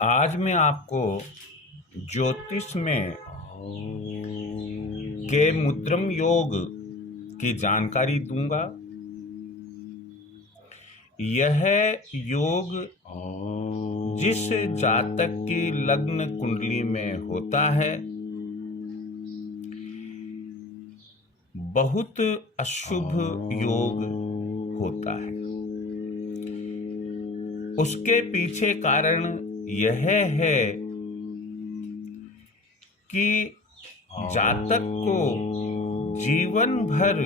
आज मैं आपको ज्योतिष में के मुद्रम योग की जानकारी दूंगा। यह योग जिस जातक की लग्न कुंडली में होता है बहुत अशुभ योग होता है। उसके पीछे कारण यह है कि जातक को जीवन भर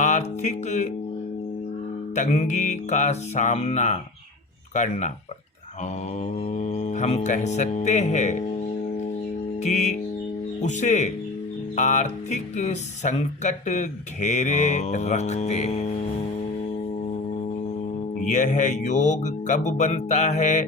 आर्थिक तंगी का सामना करना पड़ता है। हम कह सकते हैं कि उसे आर्थिक संकट घेरे रखते हैं। यह योग कब बनता है,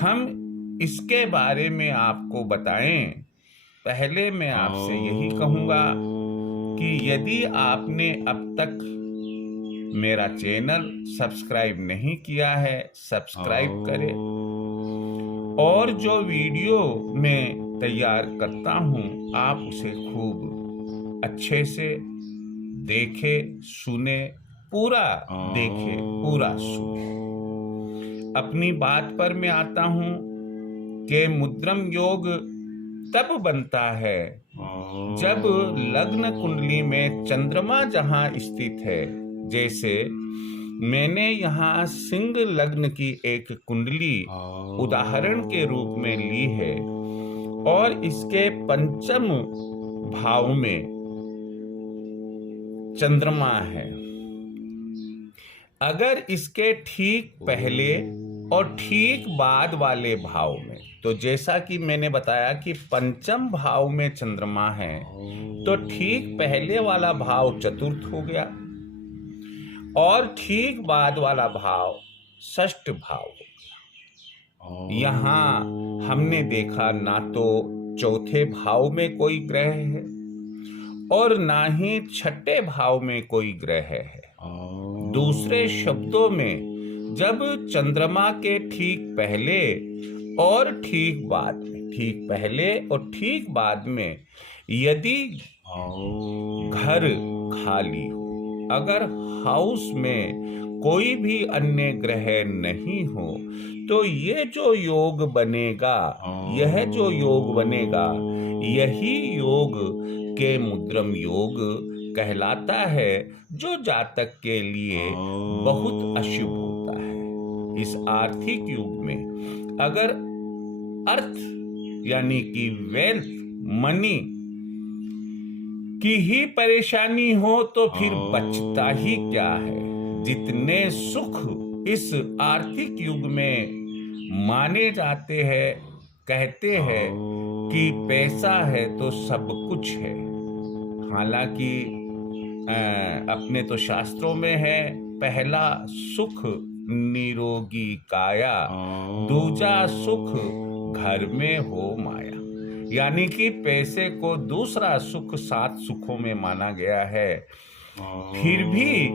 हम इसके बारे में आपको बताएं। पहले मैं आपसे यही कहूंगा कि यदि आपने अब तक मेरा चैनल सब्सक्राइब नहीं किया है, सब्सक्राइब करें और जो वीडियो मैं तैयार करता हूं आप उसे खूब अच्छे से देखें, सुने, पूरा देखें, पूरा सुने। अपनी बात पर मैं आता हूं कि मुद्रम योग तब बनता है जब लग्न कुंडली में चंद्रमा जहां स्थित है। जैसे मैंने यहाँ सिंह लग्न की एक कुंडली उदाहरण के रूप में ली है और इसके पंचम भाव में चंद्रमा है। अगर इसके ठीक पहले और ठीक बाद वाले भाव में, तो जैसा कि मैंने बताया कि पंचम भाव में चंद्रमा है तो ठीक पहले वाला भाव चतुर्थ हो गया और ठीक बाद वाला भाव षष्ठ भाव हो गया। यहाँ हमने देखा ना तो चौथे भाव में कोई ग्रह है और ना ही छठे भाव में कोई ग्रह है। दूसरे शब्दों में जब चंद्रमा के ठीक पहले और ठीक बाद में, ठीक पहले और ठीक बाद में यदि घर खाली हो, अगर हाउस में कोई भी अन्य ग्रह नहीं हो तो ये जो योग बनेगा, यह जो योग बनेगा, यही योग के मुद्रम योग कहलाता है, जो जातक के लिए बहुत अशुभ होता है। इस आर्थिक युग में अगर अर्थ यानी कि वेल्थ, मनी की ही परेशानी हो तो फिर बचता ही क्या है। जितने सुख इस आर्थिक युग में माने जाते हैं, कहते हैं कि पैसा है तो सब कुछ है। हालांकि अपने तो शास्त्रों में है, पहला सुख निरोगी काया, दूजा सुख घर में हो माया। यानी कि पैसे को दूसरा सुख 7 सुखों में माना गया है। फिर भी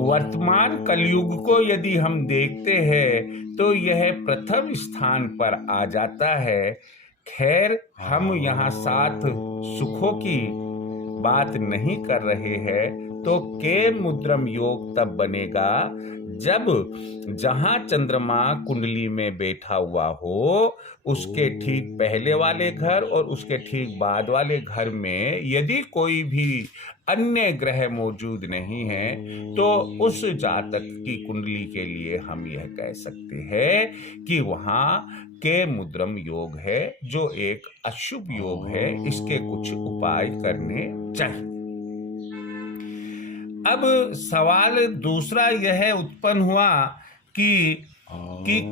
वर्तमान कलयुग को यदि हम देखते हैं तो यह प्रथम स्थान पर आ जाता है। खैर, हम यहाँ 7 सुखों की बात नहीं कर रहे हैं। तो के मुद्रम योग तब बनेगा जब जहां चंद्रमा कुंडली में बैठा हुआ हो, उसके ठीक पहले वाले घर और उसके ठीक बाद वाले घर में यदि कोई भी अन्य ग्रह मौजूद नहीं है तो उस जातक की कुंडली के लिए हम यह कह सकते हैं कि वहां के मुद्रम योग है, जो एक अशुभ योग है। इसके कुछ उपाय करने चाहिए। अब सवाल दूसरा यह उत्पन्न हुआ कि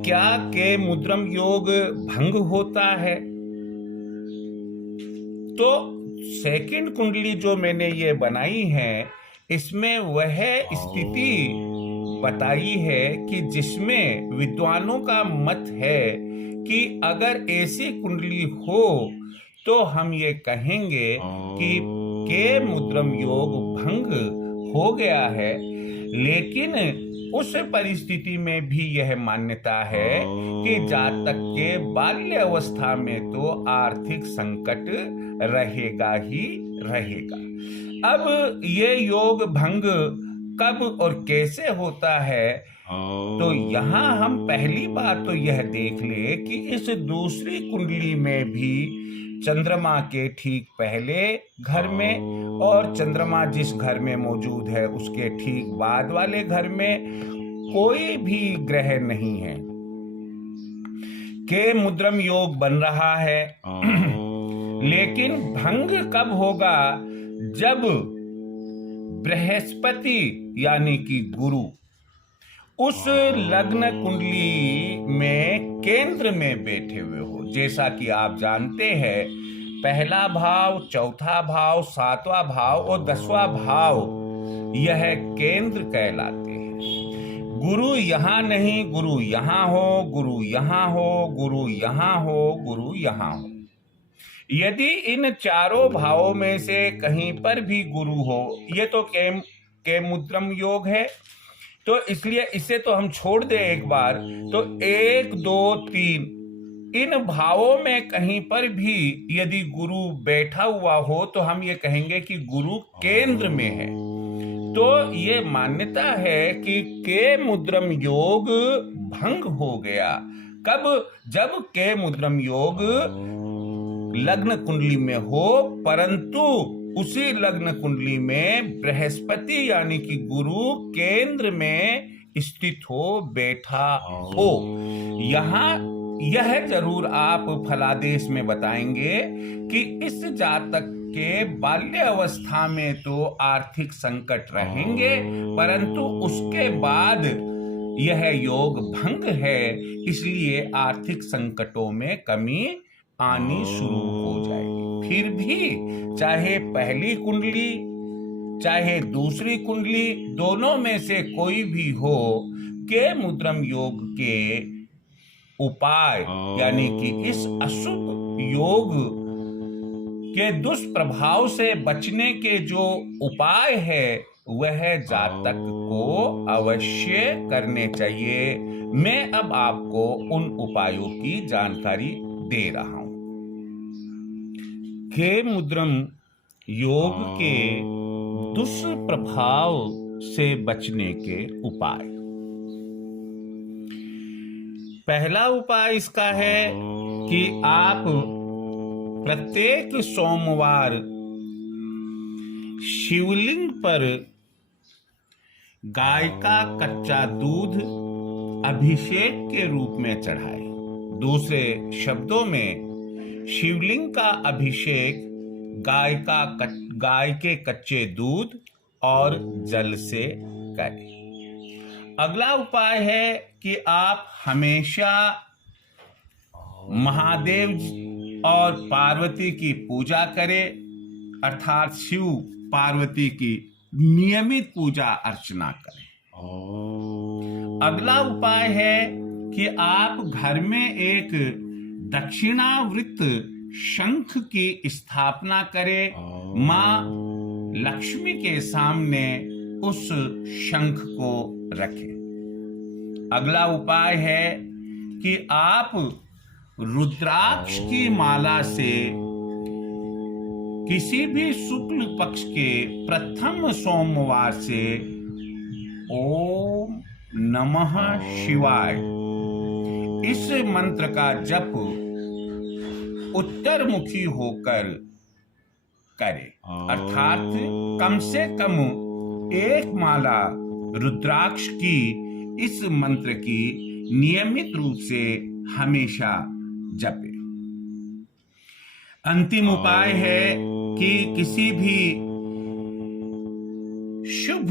क्या के मुद्रम योग भंग होता है। तो सेकंड कुंडली जो मैंने ये बनाई है, इसमें वह स्थिति बताई है कि जिसमें विद्वानों का मत है कि अगर ऐसी कुंडली हो तो हम ये कहेंगे कि के मुद्रम योग भंग हो गया है, लेकिन उस परिस्थिति में भी यह मान्यता है कि जातक के बाल्य अवस्था में तो आर्थिक संकट रहेगा ही रहेगा। अब ये योग भंग कब और कैसे होता है, तो यहाँ हम पहली बात तो यह देख ले कि इस दूसरी कुंडली में भी चंद्रमा के ठीक पहले घर में और चंद्रमा जिस घर में मौजूद है उसके ठीक बाद वाले घर में कोई भी ग्रह नहीं है। के मुद्रम योग बन रहा है लेकिन भंग कब होगा, जब बृहस्पति यानी कि गुरु उस लग्न कुंडली में केंद्र में बैठे हुए हो। जैसा कि आप जानते हैं, पहला भाव, चौथा भाव, सातवां भाव और 10वां भाव यह केंद्र कहलाते हैं। गुरु यहाँ नहीं, गुरु यहाँ हो, गुरु यहाँ हो, गुरु यहाँ हो, गुरु यहाँ हो। यदि इन चारों भावों में से कहीं पर भी गुरु हो, ये तो के मुद्रम योग है, तो इसलिए इसे तो हम छोड़ दें एक बार। तो 1, 2, 3 इन भावों में कहीं पर भी यदि गुरु बैठा हुआ हो तो हम ये कहेंगे कि गुरु केंद्र में है। तो ये मान्यता है कि के मुद्रम योग भंग हो गया। कब? जब के मुद्रम योग लग्न कुंडली में हो, परंतु उसी लग्न कुंडली में बृहस्पति यानी कि गुरु केंद्र में स्थित हो, बैठा हो। यहाँ यह जरूर आप फलादेश में बताएंगे कि इस जातक के बाल्य अवस्था में तो आर्थिक संकट रहेंगे, परंतु उसके बाद यह योग भंग है, इसलिए आर्थिक संकटों में कमी आनी शुरू हो जाएगी। फिर भी चाहे पहली कुंडली चाहे दूसरी कुंडली, दोनों में से कोई भी हो, के मुद्रम योग के उपाय यानी कि इस अशुभ योग के दुष्प्रभाव से बचने के जो उपाय है वह जातक को अवश्य करने चाहिए। मैं अब आपको उन उपायों की जानकारी दे रहा हूं। के मुद्रम योग के दुष्प्रभाव से बचने के उपाय। पहला उपाय इसका है कि आप प्रत्येक सोमवार शिवलिंग पर गाय का कच्चा दूध अभिषेक के रूप में चढ़ाएं। दूसरे शब्दों में शिवलिंग का अभिषेक गाय के कच्चे दूध और जल से करें। अगला उपाय है कि आप हमेशा महादेव और पार्वती की पूजा करें, अर्थात शिव पार्वती की नियमित पूजा अर्चना करें। अगला उपाय है कि आप घर में एक दक्षिणावृत्त शंख की स्थापना करें, मां लक्ष्मी के सामने उस शंख को रखें। अगला उपाय है कि आप रुद्राक्ष की माला से किसी भी शुक्ल पक्ष के प्रथम सोमवार से ओम नमः शिवाय इस मंत्र का जप उत्तरमुखी होकर करें, अर्थात कम से कम एक माला रुद्राक्ष की इस मंत्र की नियमित रूप से हमेशा जपे। अंतिम उपाय है कि किसी भी शुभ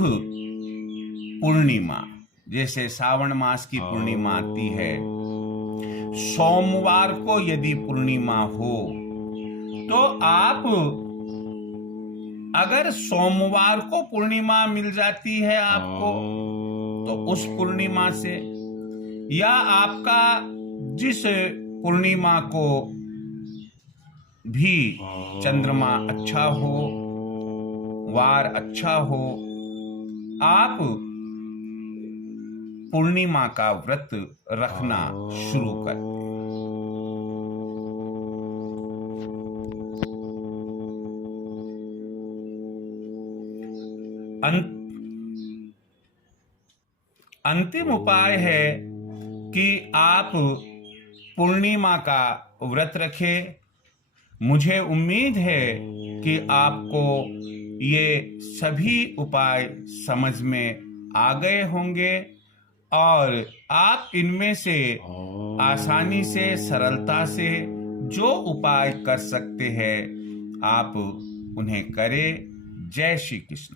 पूर्णिमा, जैसे सावन मास की पूर्णिमा आती है, सोमवार को यदि पूर्णिमा हो तो आप अगर सोमवार को पूर्णिमा मिल जाती है आपको तो उस पूर्णिमा से, या आपका जिस पूर्णिमा को भी चंद्रमा अच्छा हो, वार अच्छा हो, आप पूर्णिमा का व्रत रखना शुरू कर दें। अंतिम उपाय है कि आप पूर्णिमा का व्रत रखें। मुझे उम्मीद है कि आपको ये सभी उपाय समझ में आ गए होंगे और आप इनमें से आसानी से, सरलता से जो उपाय कर सकते हैं आप उन्हें करें। जय श्री कृष्ण।